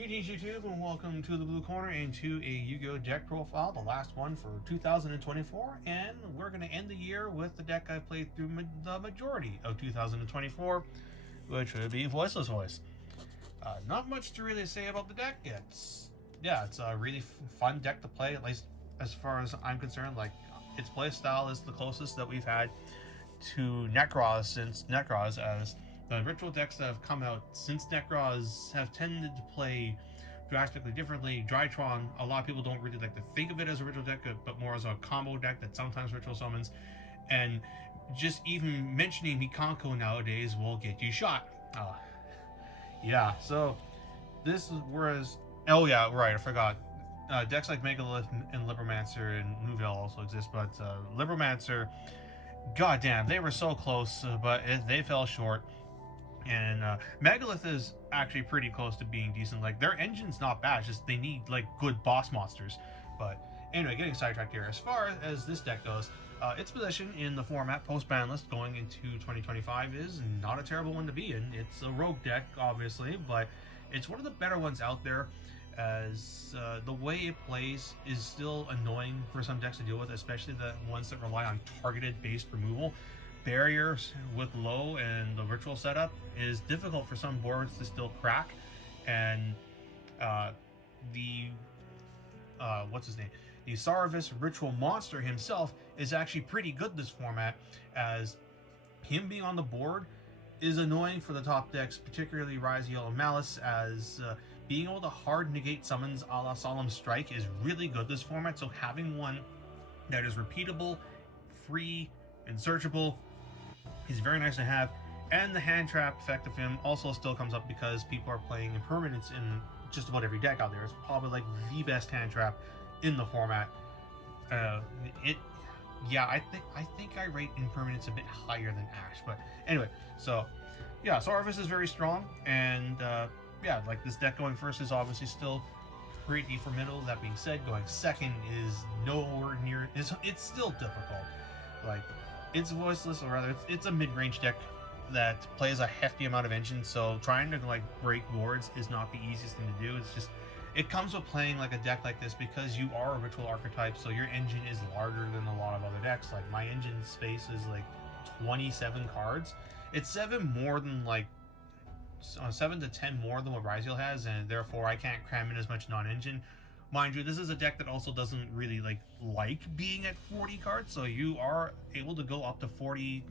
Greetings YouTube and welcome to the Blue Corner and to a Yu-Gi-Oh! Deck profile, the last one for 2024, and we're going to end the year with the deck I've played through the majority of 2024, which would be Voiceless Voice. Not much to really say about the deck. It's a really fun deck to play, at least as far as I'm concerned. Like, its play style is the closest that we've had to Necros since Necros, as the ritual decks that have come out since Necros have tended to play drastically differently. Drytron, a lot of people don't really like to think of it as a ritual deck, but more as a combo deck that sometimes ritual summons. And just even mentioning Mikanko nowadays will get you shot. So this is whereas... Oh yeah, right, I forgot. Decks like Megalith and Libromancer and Nouvelle also exist, but Libromancer, goddamn, they were so close, but they fell short. And Megalith is actually pretty close to being decent. Like, their engine's not bad, it's just they need like good boss monsters. But anyway, getting sidetracked here. As far as this deck goes, its position in the format post-ban list going into 2025 is not a terrible one to be in. It's a rogue deck, obviously, but it's one of the better ones out there, as the way it plays is still annoying for some decks to deal with, especially the ones that rely on targeted based removal. Barriers with low and the ritual setup is difficult for some boards to still crack, and what's his name? The Sarvis Ritual Monster himself is actually pretty good this format, as him being on the board is annoying for the top decks, particularly Raziel and Malice, as being able to hard negate summons a la Solemn Strike is really good this format. So having one that is repeatable, free, and searchable is very nice to have. And the hand trap effect of him also still comes up because people are playing impermanence in just about every deck out there. It's probably like the best hand trap in the format. I think I rate impermanence a bit higher than Ash, but anyway. So yeah, Sarvis is very strong, and like, this deck going first is obviously still pretty formidable. That being said, going second is nowhere near. It's still difficult. Like, it's voiceless, or rather, it's a mid-range deck that plays a hefty amount of engine, so trying to like break boards is not the easiest thing to do. It's just, it comes with playing like a deck like this because you are a ritual archetype, so your engine is larger than a lot of other decks. Like, my engine space is like 27 cards. It's 7 more than like 7 to 10 more than what Raziel has, and therefore I can't cram in as much non-engine. Mind you, this is a deck that also doesn't really like being at 40 cards, so you are able to go up to 40,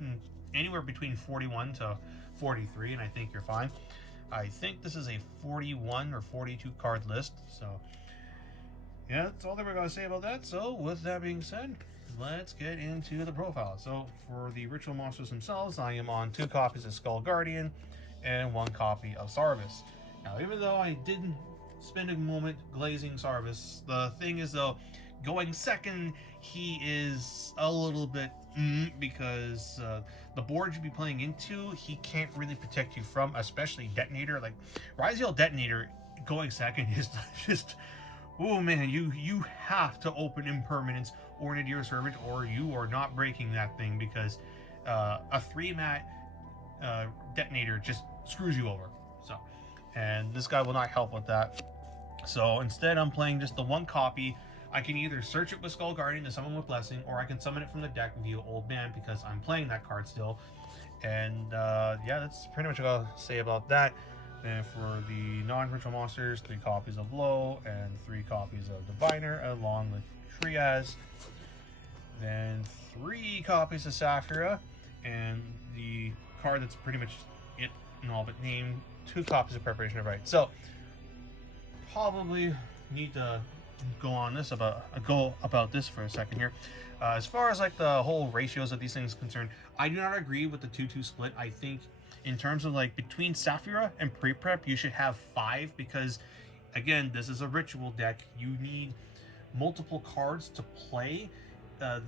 anywhere between 41 to 43, and I think you're fine. I think this is a 41 or 42 card list, so yeah, that's all that we're going to say about that. So with that being said, let's get into the profile. So for the ritual monsters themselves, I am on 2 copies of Skull Guardian and 1 copy of Sarvis. Now, even though I didn't spend a moment glazing Sarvis, the thing is, though, going second, he is a little bit because the board you'd be playing into, he can't really protect you from, especially Detonator. Like, Raziel Detonator going second is just, oh man, you have to open Impermanence or Nadir Servant, or you are not breaking that thing, because a 3-mat Detonator just screws you over. So, and this guy will not help with that. So instead, I'm playing just the 1 copy. I can either search it with Skull Guardian to summon with Blessing, or I can summon it from the deck via Old Man, because I'm playing that card still. And that's pretty much what I'll say about that. Then for the non-ritual monsters, 3 copies of Low and 3 copies of Diviner, along with Triaz. Then 3 copies of Saphira, and the card that's pretty much it and all but named, 2 copies of Preparation of Right. So probably need to go about this for a second here. As far as like the whole ratios of these things concerned, I do not agree with the 2-2 split. I think in terms of like between Saphira and pre-prep, you should have 5, because again, this is a ritual deck. You need multiple cards to play.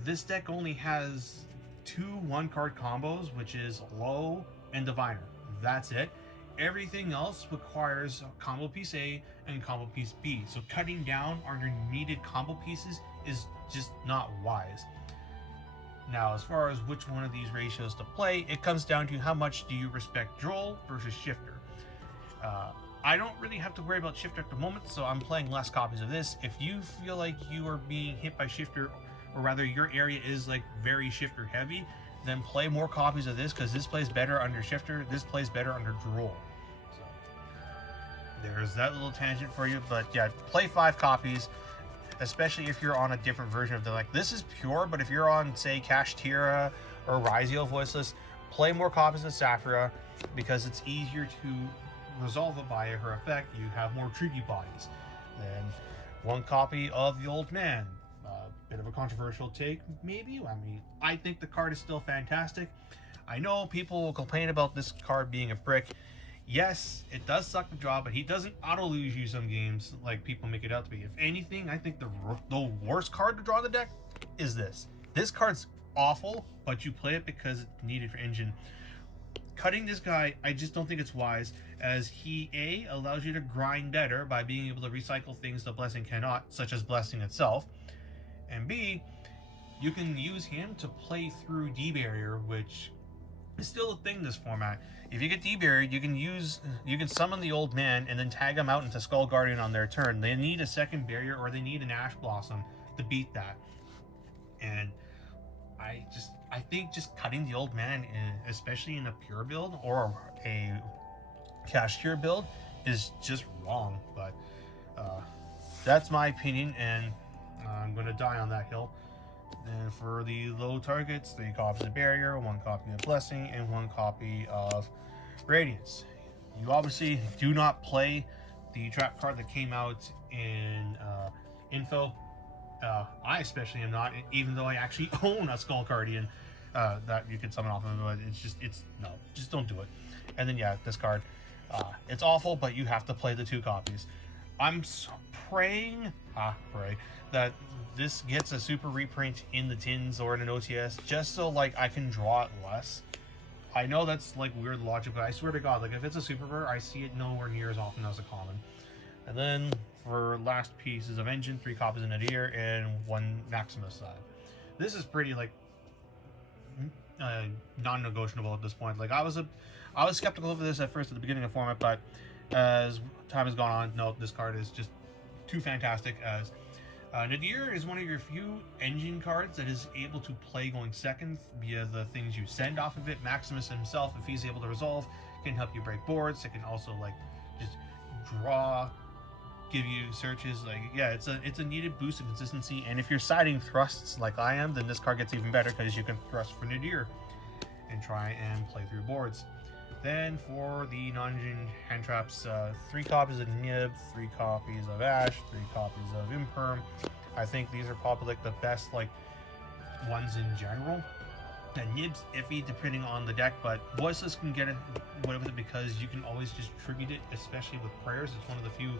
This deck only has 2 1-card combos, which is Low and Diviner. That's it. Everything else requires combo piece A and combo piece B. So cutting down on your needed combo pieces is just not wise. Now, as far as which one of these ratios to play, it comes down to how much do you respect Droll versus Shifter. I don't really have to worry about Shifter at the moment, so I'm playing less copies of this. If you feel like you are being hit by Shifter, or rather your area is like very Shifter heavy, then play more copies of this, because this plays better under Shifter, this plays better under Droll. So there's that little tangent for you. But yeah, play 5 copies, especially if you're on a different version of the, like, this is pure, but if you're on, say, Kashtira or Ryziel Voiceless, play more copies of Saphira, because it's easier to resolve it by her effect. You have more tricky bodies. Then 1 copy of the Old Man. Bit of a controversial take, maybe. I mean, I think the card is still fantastic. I know people will complain about this card being a brick. Yes, it does suck to draw, but he doesn't auto-lose you some games like people make it out to be. If anything, I think the worst card to draw in the deck is this. This card's awful, but you play it because it's needed for engine. Cutting this guy, I just don't think it's wise, as he, A, allows you to grind better by being able to recycle things the Blessing cannot, such as Blessing itself, and B, you can use him to play through D-Barrier, which is still a thing in this format. If you get D-Barrier, you can summon the Old Man and then tag him out into Skull Guardian on their turn. They need a second barrier, or they need an Ash Blossom to beat that. And I think just cutting the Old Man, especially in a pure build or a Kashtira build, is just wrong. But that's my opinion, and I'm going to die on that hill. And for the low targets, 3 copies of Barrier, 1 copy of Blessing, and 1 copy of Radiance. You obviously do not play the trap card that came out in Info. I especially am not, even though I actually own a Skull Guardian that you can summon off of, but no, just don't do it. And then yeah, this card, it's awful, but you have to play the 2 copies. I'm praying that this gets a super reprint in the tins or in an OTS, just so like I can draw it less. I know that's like weird logic, but I swear to God, like if it's a super rare, I see it nowhere near as often as a common. And then for last pieces of engine, 3 copies of Nadir and 1 Maximus side. This is pretty like non-negotiable at this point. Like I was skeptical of this at first at the beginning of the format, but as time has gone on, no, this card is just too fantastic. As Nadir is one of your few engine cards that is able to play going second via the things you send off of it. Maximus himself, if he's able to resolve, can help you break boards. It can also like just draw, give you searches. Like yeah, it's a needed boost of consistency. And if you're siding thrusts like I am, then this card gets even better because you can thrust for Nadir and try and play through boards. Then for the non-engine hand traps, 3 copies of Nib, 3 copies of Ash, 3 copies of Imperm. I think these are probably like the best like ones in general. And Nib's iffy depending on the deck, but Voiceless can get it with it because you can always just tribute it, especially with prayers. It's one of the few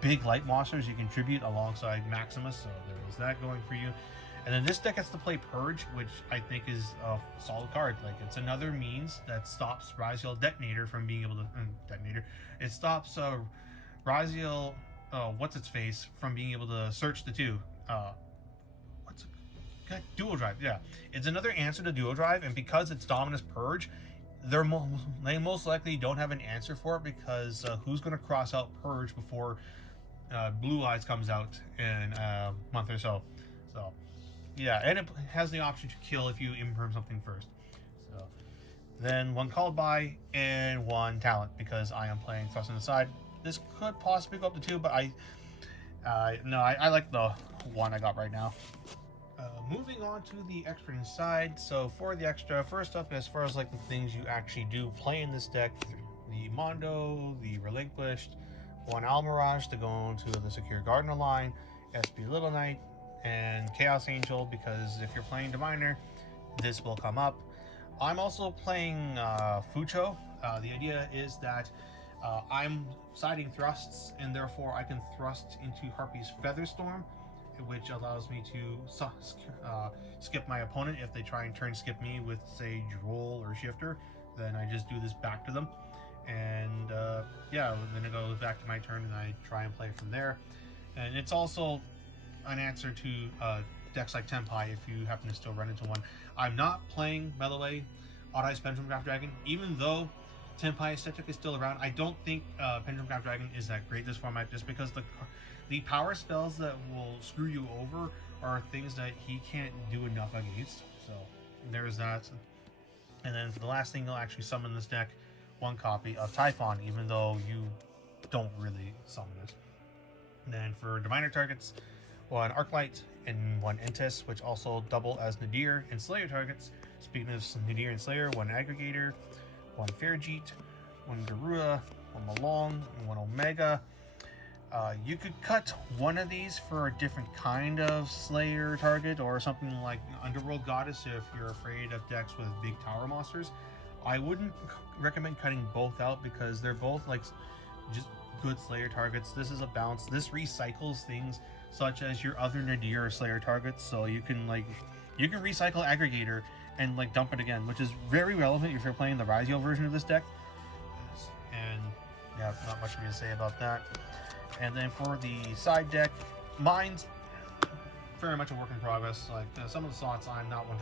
big light monsters you can tribute alongside Maximus, so there's that going for you. And then this deck has to play Purge, which I think is a solid card. Like, it's another means that stops Ryziel Detonator from being able to... Detonator. It stops Ryziel... What's-its-face from being able to search the 2. Dual Drive, yeah. It's another answer to Dual Drive, and because it's Dominus Purge, they most likely don't have an answer for it, because who's going to cross out Purge before Blue Eyes comes out in a month or so? So... yeah, and it has the option to kill if you imperm something first. So then 1 called by and 1 talent, because I am playing thrust on the side. This could possibly go up to 2, but I like the 1 I got right now. Moving on to the extra inside. So for the extra, first up, as far as like the things you actually do play in this deck, the Mondo, the Relinquished, 1 Almirage to go into the Secure Gardener line, SP Little Knight, and Chaos Angel, because if you're playing Diviner, this will come up. I'm also playing Fucho. The idea is that I'm siding thrusts, and therefore I can thrust into Harpy's Featherstorm, which allows me to skip my opponent. If they try and turn skip me with, say, Droll or Shifter, then I just do this back to them. And yeah, then it goes back to my turn, and I try and play from there. And it's also an answer to decks like Tempai if you happen to still run into one. I'm not playing, by the way, Odd Eyes Pendulum Draft Dragon, even though Tenpai aesthetic is still around. I don't think Pendulum Grab Dragon is that great this format, just because the power spells that will screw you over are things that he can't do enough against. So there's that. And then for the last thing, you'll actually summon this deck, one copy of Typhon, even though you don't really summon this. And then for Diviner targets, one Arclight and one Entis, which also double as Nadir and Slayer targets. Speaking of Nadir and Slayer, one Aggregator, one Fairjeet, one Garua, one Malong, and one Omega. You could cut one of these for a different kind of Slayer target, or something like Underworld Goddess if you're afraid of decks with big tower monsters. I wouldn't recommend cutting both out because they're both like just good Slayer targets. This is a bounce. This recycles things such as your other Nadir or Slayer targets, so you can recycle Aggregator and like dump it again, which is very relevant if you're playing the Rizio version of this deck. And yeah, not much for me to say about that. And then for the side deck, mine's very much a work in progress. Like some of the slots I'm not 100%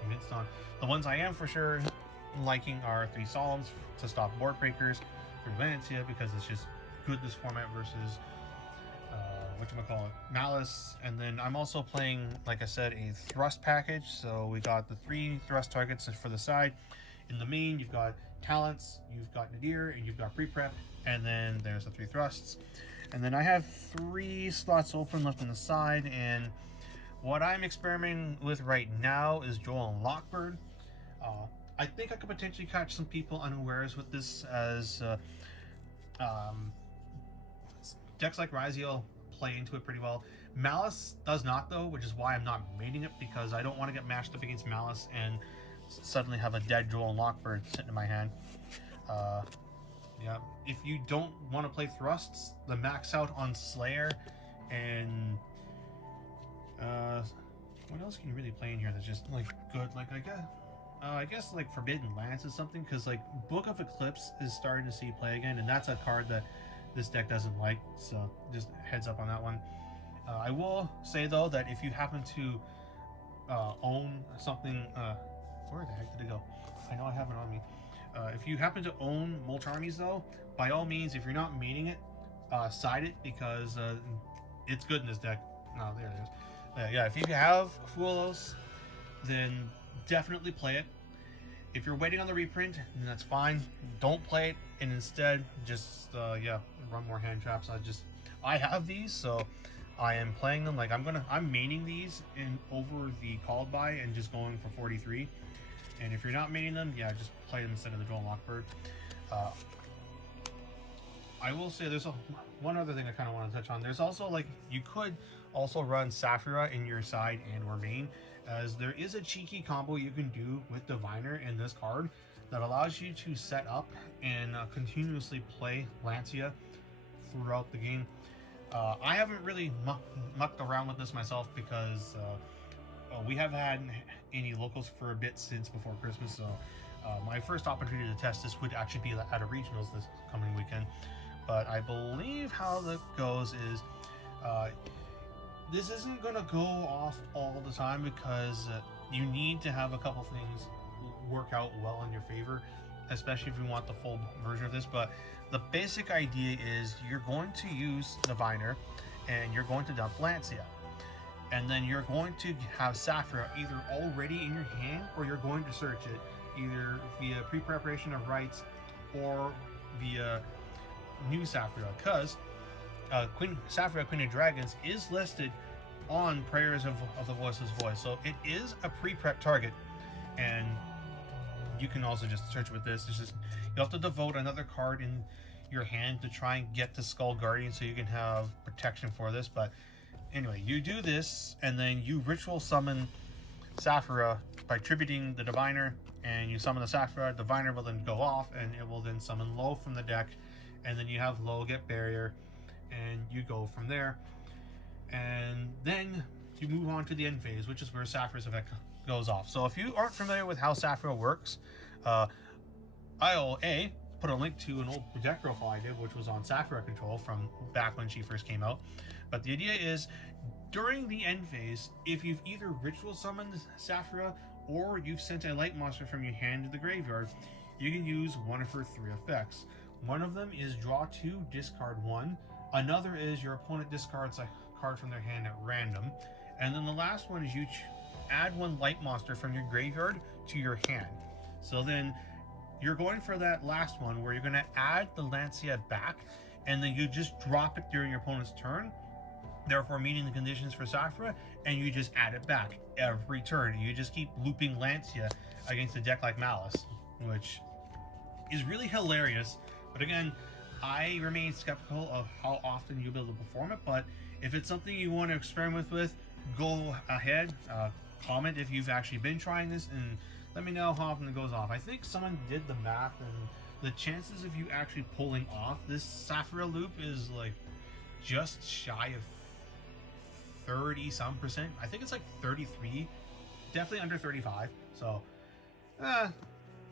convinced on. The ones I am for sure liking are 3 Solemns to stop board breakers, 3 Valentia because it's just good this format versus whatchamacallit, Malice. And then I'm also playing, like I said, a thrust package. So we got the 3 thrust targets for the side. In the main, you've got talents, you've got Nadir, and you've got pre-prep, and then there's the 3 thrusts. And then I have 3 slots open left on the side, and what I'm experimenting with right now is Joel and Lockbird. I think I could potentially catch some people unawares with this, as decks like Rizio play into it pretty well. Malice does not though, which is why I'm not mating it, because I don't want to get matched up against Malice and suddenly have a dead Joel and Lockbird sitting in my hand. Yeah, if you don't want to play thrusts, the max out on Slayer and what else can you really play in here that's just like good? Like I guess like Forbidden Lance is something, because like Book of Eclipse is starting to see play again, and that's a card that this deck doesn't like, so just heads up on that one. I will say though that if you happen to own something, where the heck did it go? I know I have it on me. If you happen to own Mulch Armies though, by all means, if you're not maining it, side it, because it's good in this deck. No, there it is. Yeah, if you have Fuelos, then definitely play it. If you're waiting on the reprint, then that's fine. Don't play it, and instead just yeah, run more hand traps. I have these, so I am playing them. Like I'm maining these in over the called by and just going for 43. And if you're not maining them, yeah, just play them instead of the Joel Lockbird. I will say there's one other thing I kind of want to touch on. There's also, like, you could also run Saphira in your side and or main, as there is a cheeky combo you can do with Diviner in this card that allows you to set up and continuously play Lancia throughout the game. I haven't really mucked around with this myself because we haven't had any locals for a bit since before Christmas, so my first opportunity to test this would actually be at a regionals this coming weekend. But I believe how that goes is this isn't going to go off all the time, because you need to have a couple things work out well in your favor, especially if you want the full version of this. But the basic idea is you're going to use Diviner and you're going to dump Lancia, and then you're going to have Saphira either already in your hand, or you're going to search it either via pre-preparation of rights or via new Saphira, because Saphira, Queen of Dragons, is listed on Prayers of the Voiceless Voice, so it is a pre-prep target. And you can also just search with this. It's just you have to devote another card in your hand to try and get to Skull Guardian so you can have protection for this. But anyway, you do this, and then you ritual summon Saphira by tributing the Diviner, and you summon the Saphira. Diviner will then go off, and it will then summon Low from the deck, and then you have Low get Barrier, and you go from there. And then you move on to the end phase, which is where Saphira's effect goes off. So if you aren't familiar with how Saphira works, I'll put a link to an old deck profile I did, which was on Saphira Control from back when she first came out. But the idea is, during the end phase, if you've either ritual summoned Saphira or you've sent a light monster from your hand to the graveyard, you can use one of her 3 effects. One of them is draw 2, discard 1. Another is your opponent discards a card from their hand at random. And then the last one is you add 1 light monster from your graveyard to your hand. So then you're going for that last one where you're going to add the Lancia back, and then you just drop it during your opponent's turn, therefore meeting the conditions for Saphira, and you just add it back every turn. You just keep looping Lancia against a deck like Malice, which is really hilarious. But again, I remain skeptical of how often you'll be able to perform it, but if it's something you want to experiment with, go ahead. Comment if you've actually been trying this, and let me know how often it goes off. I think someone did the math, and the chances of you actually pulling off this Saphira loop is like just shy of 30-some%. I think it's like 33, definitely under 35. So,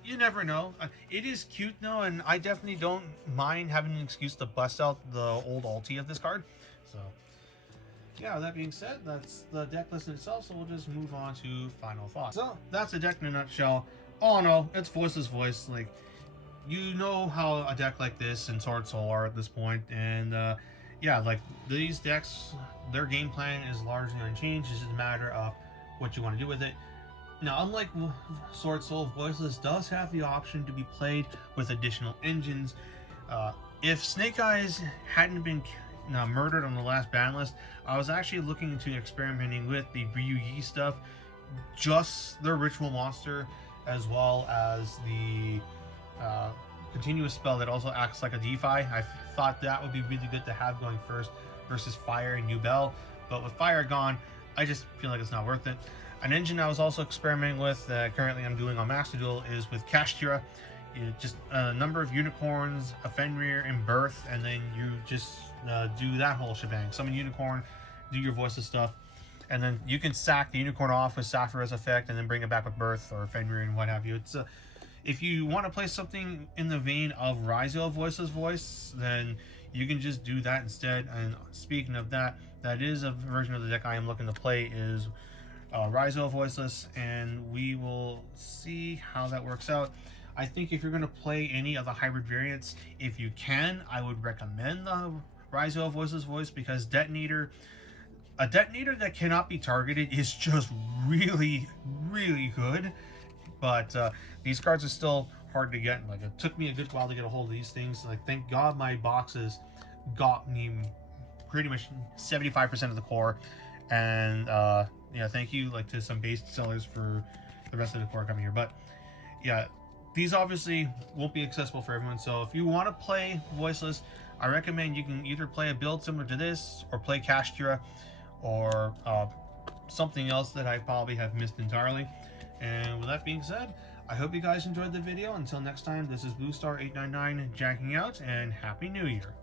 you never know. It is cute though, and I definitely don't mind having an excuse to bust out the old ulti of this card. So, yeah, that being said, that's the deck list itself, so we'll just move on to final thoughts. So, that's the deck in a nutshell. All in all, it's Voiceless Voice. Like, you know how a deck like this and Sword Soul are at this point, and yeah, like, these decks, their game plan is largely unchanged. It's just a matter of what you want to do with it. Now, unlike Sword Soul, Voiceless does have the option to be played with additional engines. If Snake Eyes hadn't been murdered on the last ban list, I was actually looking into experimenting with the Ryu Yi stuff, just the Ritual Monster, as well as the continuous spell that also acts like a DeFi. I thought that would be really good to have going first versus Fire and Yubel, but with Fire gone, I just feel like it's not worth it. An engine I was also experimenting with, currently I'm doing on Master Duel, is with Kashtira. Just a number of unicorns, a Fenrir, and Birth, and then you just do that whole shebang. Summon Unicorn, do your Voiceless stuff, and then you can sack the Unicorn off with Saphira's effect, and then bring it back with Birth or Fenrir and what have you. It's if you want to play something in the vein of Ryzo Voiceless Voice, then you can just do that instead. And speaking of that, that is a version of the deck I am looking to play, is Ryzo Voiceless, and we will see how that works out. I think if you're going to play any of the hybrid variants, if you can, I would recommend the Ryzo Voiceless Voice, because a detonator that cannot be targeted is just really, really good. But these cards are still hard to get. Like, it took me a good while to get a hold of these things. Like, thank God my boxes got me pretty much 75% of the core, and yeah, thank you like to some base sellers for the rest of the core coming here. But yeah, these obviously won't be accessible for everyone, so if you want to play Voiceless, I recommend you can either play a build similar to this, or play Kashtira, or something else that I probably have missed entirely. And with that being said, I hope you guys enjoyed the video. Until next time, this is BlueStar899 jacking out, and Happy New Year.